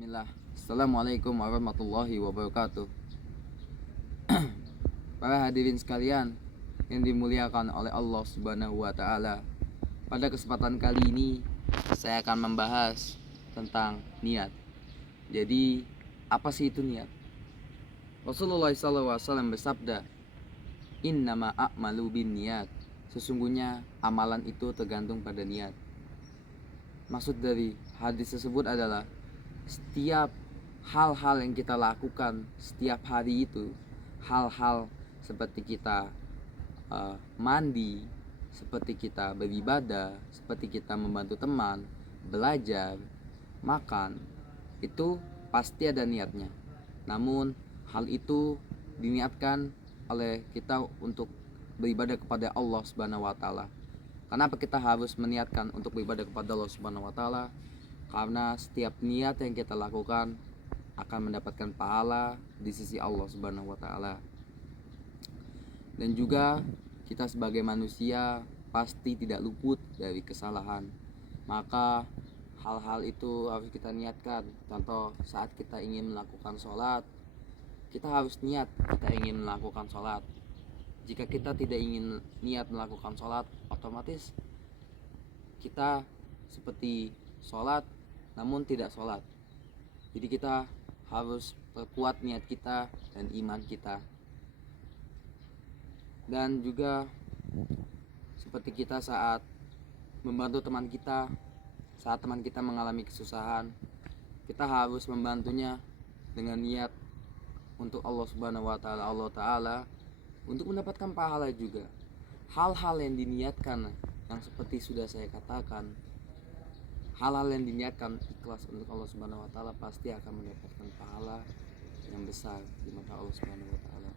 Bismillah. Assalamualaikum warahmatullahi wabarakatuh. Para hadirin sekalian yang dimuliakan oleh Allah Subhanahu wa taala. Pada kesempatan kali ini saya akan membahas tentang niat. Jadi, apa sih itu niat? Rasulullah SAW bersabda, "Innama a'malu bin niat." Sesungguhnya amalan itu tergantung pada niat. Maksud dari hadis tersebut adalah setiap hal-hal yang kita lakukan setiap hari itu, hal-hal seperti kita mandi, seperti kita beribadah, seperti kita membantu teman, belajar, makan, itu pasti ada niatnya. Namun hal itu diniatkan oleh kita untuk beribadah kepada Allah Subhanahu wa taala. Kenapa kita harus meniatkan untuk beribadah kepada Allah Subhanahu wa taala? Karena setiap niat yang kita lakukan akan mendapatkan pahala di sisi Allah Subhanahu wa taala. Dan juga kita sebagai manusia pasti tidak luput dari kesalahan. Maka hal-hal itu harus kita niatkan. Contoh, saat kita ingin melakukan sholat, kita harus niat kita ingin melakukan sholat. Jika kita tidak ingin niat melakukan sholat, otomatis kita seperti sholat namun tidak sholat. Jadi kita harus perkuat niat kita dan iman kita. Dan juga seperti kita saat membantu teman kita, saat teman kita mengalami kesusahan, kita harus membantunya dengan niat untuk Allah Subhanahu wa taala, Allah taala, untuk mendapatkan pahala juga. Hal-hal yang diniatkan yang seperti sudah saya katakan, hal-hal yang diniatkan ikhlas untuk Allah Subhanahu wa taala pasti akan mendapatkan pahala yang besar di mata Allah Subhanahu wa taala.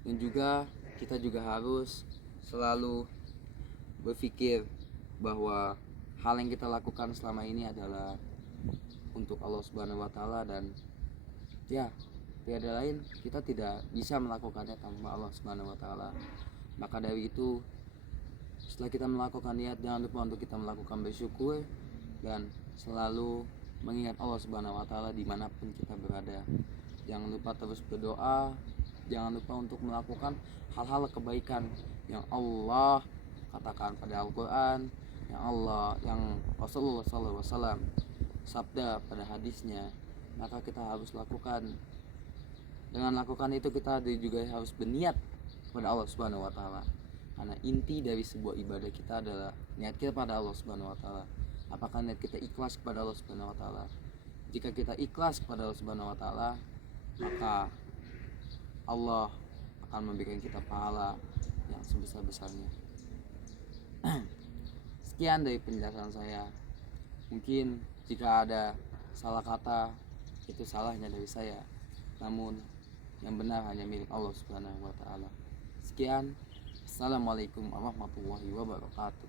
Dan juga kita juga harus selalu berpikir bahwa hal yang kita lakukan selama ini adalah untuk Allah Subhanahu wa taala, dan ya, tiada lain, kita tidak bisa melakukannya tanpa Allah Subhanahu wa taala. Maka dari itu, setelah kita melakukan niat, jangan lupa untuk kita melakukan bersyukur dan selalu mengingat Allah Subhanahu wa taala dimanapun kita berada. Jangan lupa terus berdoa, jangan lupa untuk melakukan hal-hal kebaikan yang Allah katakan pada Al-Quran, yang Rasulullah SAW sabda pada hadisnya. Maka kita harus lakukan. Dengan lakukan itu kita juga harus berniat kepada Allah Subhanahu wa taala. Karena inti dari sebuah ibadah kita adalah niat kita pada Allah Subhanahu wa taala. Apakah niat kita ikhlas kepada Allah Subhanahu wa taala? Jika kita ikhlas kepada Allah Subhanahu wa taala, maka Allah akan memberikan kita pahala yang sebesar-besarnya. Sekian dari penjelasan saya. Mungkin jika ada salah kata, itu salahnya dari saya. Namun yang benar hanya milik Allah Subhanahu wa taala. Sekian. Assalamualaikum warahmatullahi wabarakatuh.